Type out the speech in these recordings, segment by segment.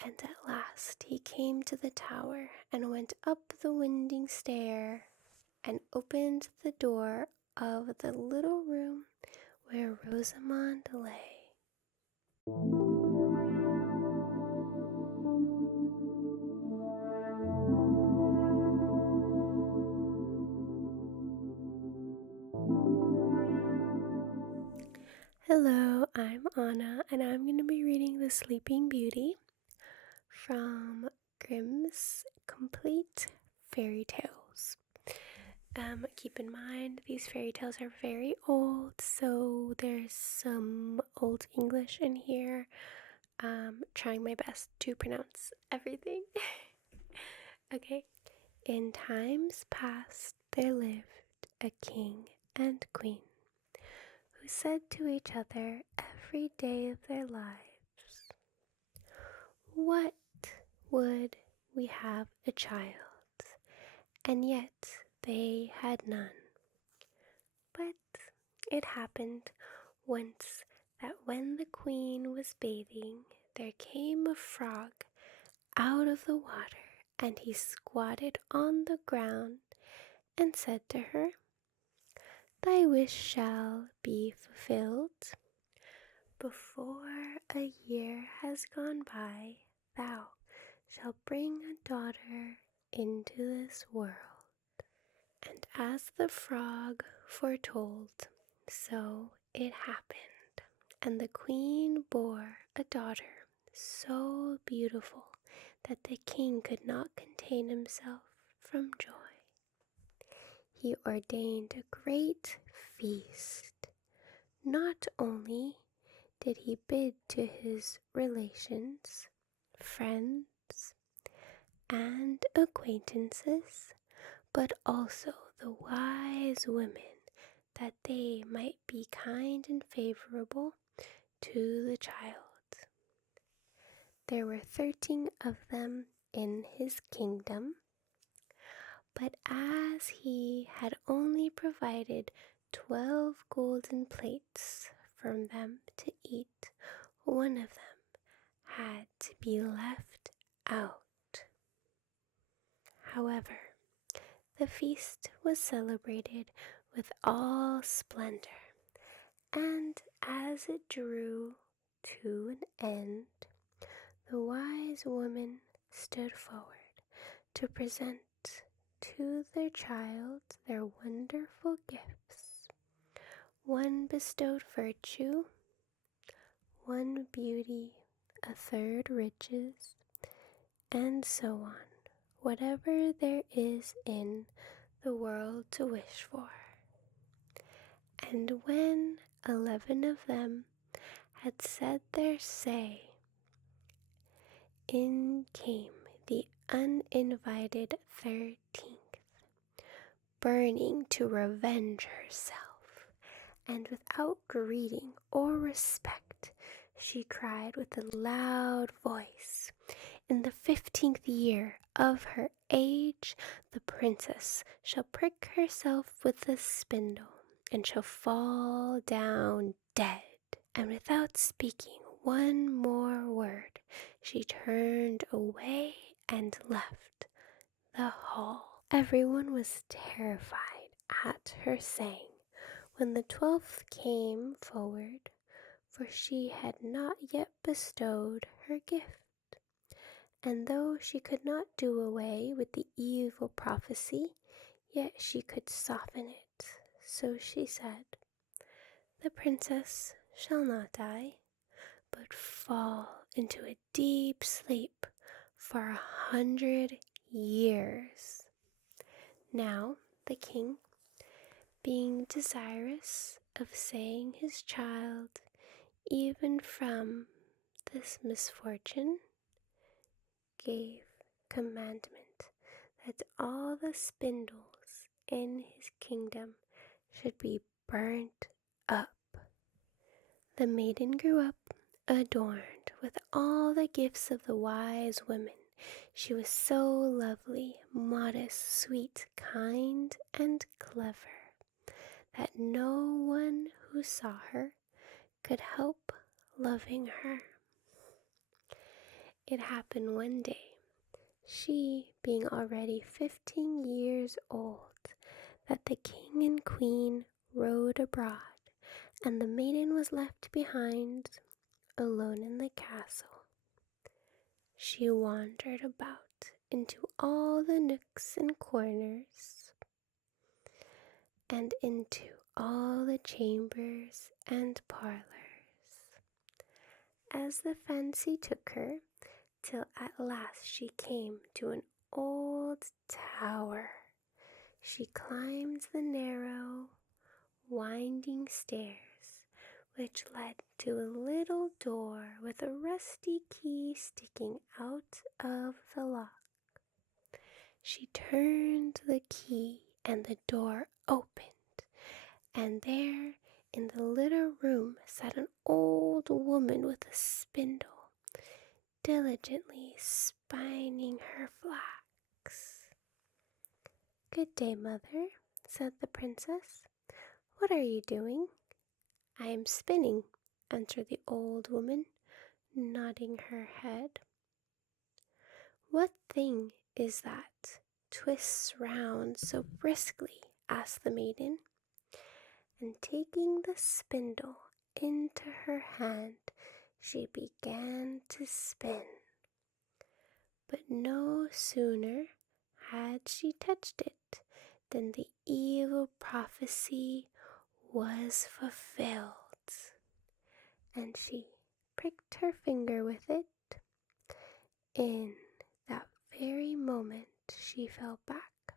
And at last he came to the tower and went up the winding stair and opened the door of the little room where Rosamond lay. Hello, I'm Anna, and I'm going to be reading The Sleeping Beauty from Grimm's Complete Fairy Tales. Keep in mind, these fairy tales are very old, so there's some old English in here. Trying my best to pronounce everything. Okay. In times past, there lived a king and queen who said to each other every day of their lives, "What would we have a child?" And yet they had none. But it happened once that when the queen was bathing, there came a frog out of the water, and he squatted on the ground and said to her, "Thy wish shall be fulfilled. Before a year has gone by, thou shalt bring a daughter into this world." And as the frog foretold, so it happened. And the queen bore a daughter so beautiful that the king could not contain himself from joy. He ordained a great feast. Not only did he bid to his relations, friends, and acquaintances, but also the wise women, that they might be kind and favorable to the child. There were 13 of them in his kingdom, but as he had only provided 12 golden plates for them to eat, one of them had to be left out. However, the feast was celebrated with all splendor, and as it drew to an end, the wise woman stood forward to present to their child their wonderful gifts. One bestowed virtue, one beauty, a third riches, and so on, whatever there is in the world to wish for. And when 11 of them had said their say, in came the uninvited 13th, burning to revenge herself, and without greeting or respect, she cried with a loud voice, "In the 15th year of her age, the princess shall prick herself with a spindle, and shall fall down dead." And without speaking one more word, she turned away and left the hall. Everyone was terrified at her saying when the 12th came forward, for she had not yet bestowed her gift. And though she could not do away with the evil prophecy, yet she could soften it. So she said, "The princess shall not die, but fall into a deep sleep for 100 years. Now the king, being desirous of saving his child even from this misfortune, gave commandment that all the spindles in his kingdom should be burnt up. The maiden grew up, adorned with all the gifts of the wise women. She was so lovely, modest, sweet, kind, and clever, that no one who saw her could help loving her. It happened one day, she being already 15 years old, that the king and queen rode abroad, and the maiden was left behind, alone in the castle. She wandered about into all the nooks and corners, and into all the chambers and parlors, as the fancy took her, till at last she came to an old tower. She climbed the narrow, winding stairs, which led to a little door with a rusty key sticking out of the lock. She turned the key and the door opened, and there in the little room sat an old woman with a spindle, diligently spinning her flax. "Good day, mother," said the princess. "What are you doing?" "I am spinning," answered the old woman, nodding her head. "What thing is that twists round so briskly?" asked the maiden. And taking the spindle into her hand, she began to spin. But no sooner had she touched it than the evil prophecy was fulfilled, and she pricked her finger with it. In that very moment she fell back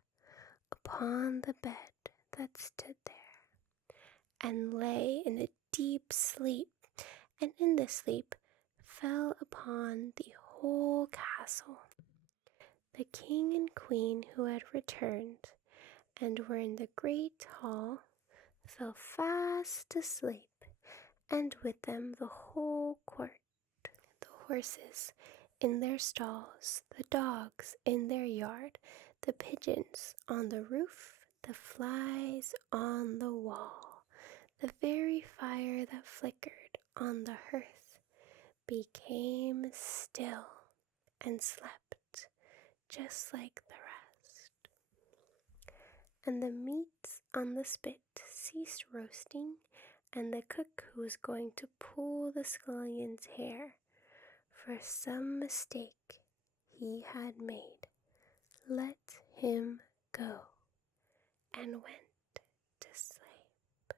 upon the bed that stood there, and lay in a deep sleep, and in the sleep fell upon the whole castle. The king and queen, who had returned and were in the great hall, fell fast asleep, and with them the whole court, the horses in their stalls, the dogs in their yard, the pigeons on the roof, the flies on the wall, the very fire that flickered on the hearth, became still and slept just like the rest. And the meat on the spit ceased roasting, and the cook who was going to pull the scullion's hair for some mistake he had made, let him go, and went to sleep.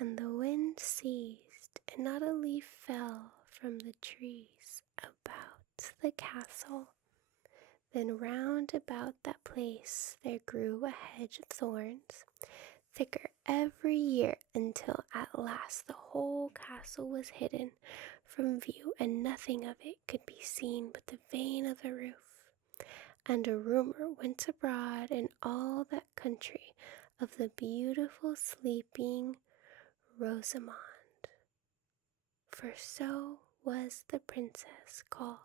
And the wind ceased, and not a leaf fell from the trees about the castle. Then round about that place there grew a hedge of thorns, thicker every year, until at last the whole castle was hidden from view, and nothing of it could be seen but the vane of the roof. And a rumor went abroad in all that country of the beautiful sleeping Rosamond, for so was the princess called.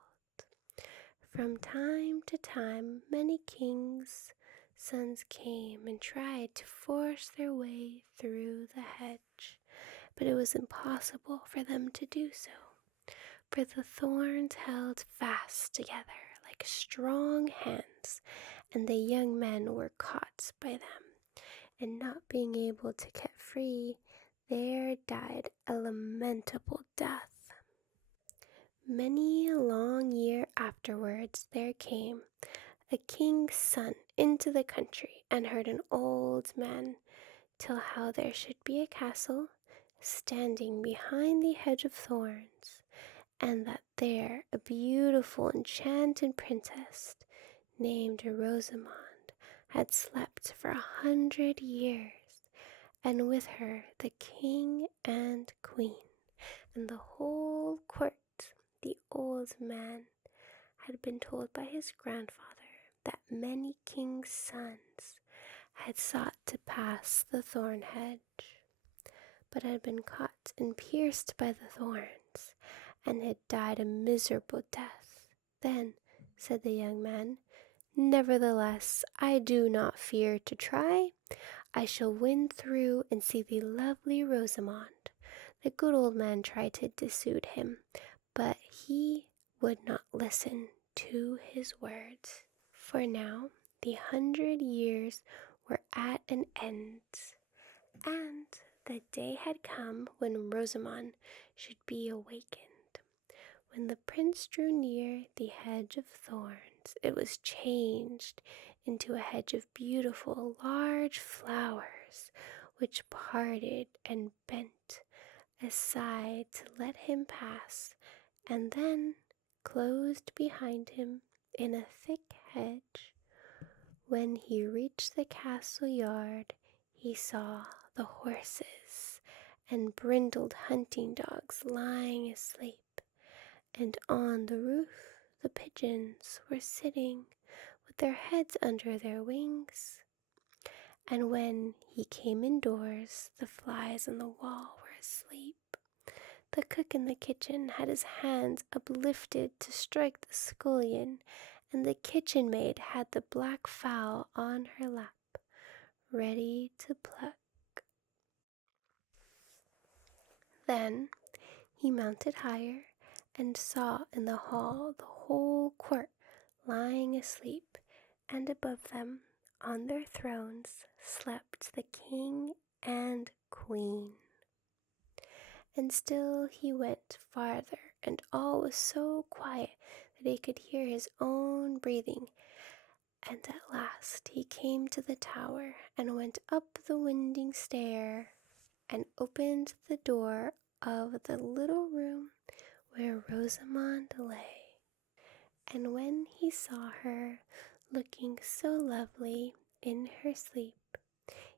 From time to time many kings' sons came and tried to force their way through the hedge, but it was impossible for them to do so, for the thorns held fast together like strong hands, and the young men were caught by them, and not being able to get free, there died a lamentable death. Many a long year afterwards there came a king's son into the country, and heard an old man tell how there should be a castle standing behind the hedge of thorns, and that there a beautiful enchanted princess named Rosamond had slept for 100 years, and with her the king and queen and the whole court. The old man had been told by his grandfather that many kings' sons had sought to pass the thorn hedge, but had been caught and pierced by the thorns, and had died a miserable death. Then said the young man, "Nevertheless, I do not fear to try. I shall win through and see the lovely Rosamond." The good old man tried to dissuade him, but he would not listen to his words, for now the 100 years were at an end, and the day had come when Rosamond should be awakened. When the prince drew near the hedge of thorns, it was changed into a hedge of beautiful large flowers, which parted and bent aside to let him pass, and then closed behind him in a thick hedge. When he reached the castle yard, he saw the horses and brindled hunting dogs lying asleep, and on the roof the pigeons were sitting with their heads under their wings. And when he came indoors, the flies on the wall were asleep. The cook in the kitchen had his hands uplifted to strike the scullion, and the kitchen maid had the black fowl on her lap, ready to pluck. Then he mounted higher and saw in the hall the whole court lying asleep, and above them, on their thrones, slept the king and queen. And still he went farther, and all was so quiet that he could hear his own breathing. And at last he came to the tower, and went up the winding stair, and opened the door of the little room where Rosamond lay. And when he saw her looking so lovely in her sleep,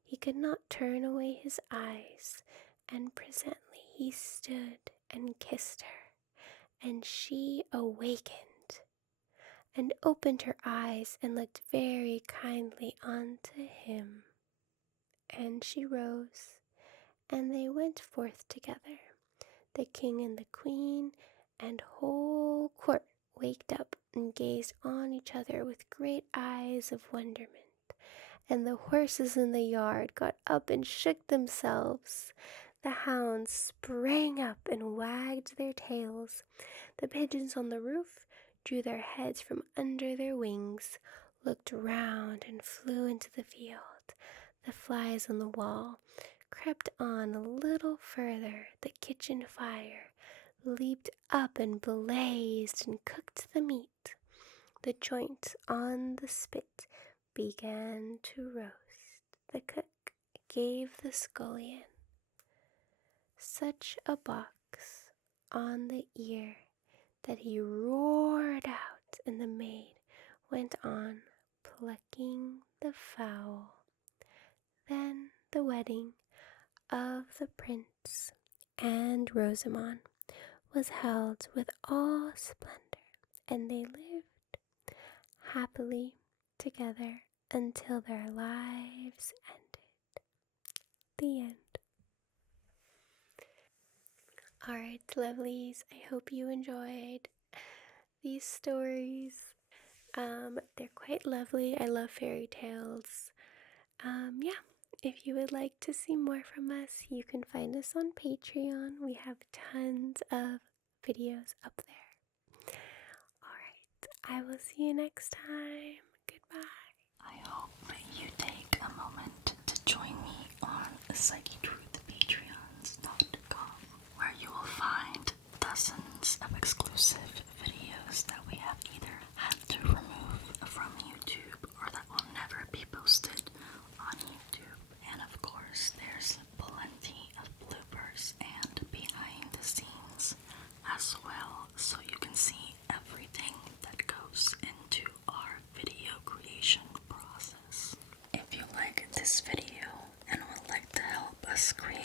he could not turn away his eyes, and presently he stood and kissed her, and she awakened, and opened her eyes, and looked very kindly unto him. And she rose, and they went forth together, the king and the queen, and whole court waked up and gazed on each other with great eyes of wonderment. And the horses in the yard got up and shook themselves. The hounds sprang up and wagged their tails. The pigeons on the roof drew their heads from under their wings, looked round, and flew into the field. The flies on the wall crept on a little further. The kitchen fire leaped up and blazed and cooked the meat. The joints on the spit began to roast. The cook gave the scullion such a box on the ear that he roared out, and the maid went on plucking the fowl. Then the wedding of the prince and Rosamond was held with all splendor, and they lived happily together until their lives ended. The end. Alright, lovelies, I hope you enjoyed these stories. They're quite lovely. I love fairy tales. If you would like to see more from us, you can find us on Patreon. We have tons of videos up there. Alright, I will see you next time. Goodbye. I hope you take a moment to join me on Psychetruth.patreons.com, where you will find dozens of exclusive videos that we have either had to remove from YouTube or that will never be posted on YouTube. And of course, there's plenty of bloopers and behind the scenes as well, so you can see everything that goes into our video creation process. If you like this video and would like to help us create